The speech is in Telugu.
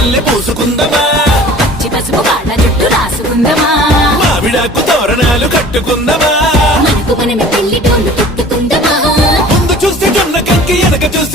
మల్లె పూసుకుందమా, పచ్చి పసుపు వాళ్ళ జుట్టు రాసుకుందమా, మావిడాకు తోరణాలు కట్టుకుందమా, మనకు మనమే పెళ్లి టోళ్ళు పెట్టుకుందమా. ముందు చూస్తే జొన్న కంకి, వెనక చూస్తే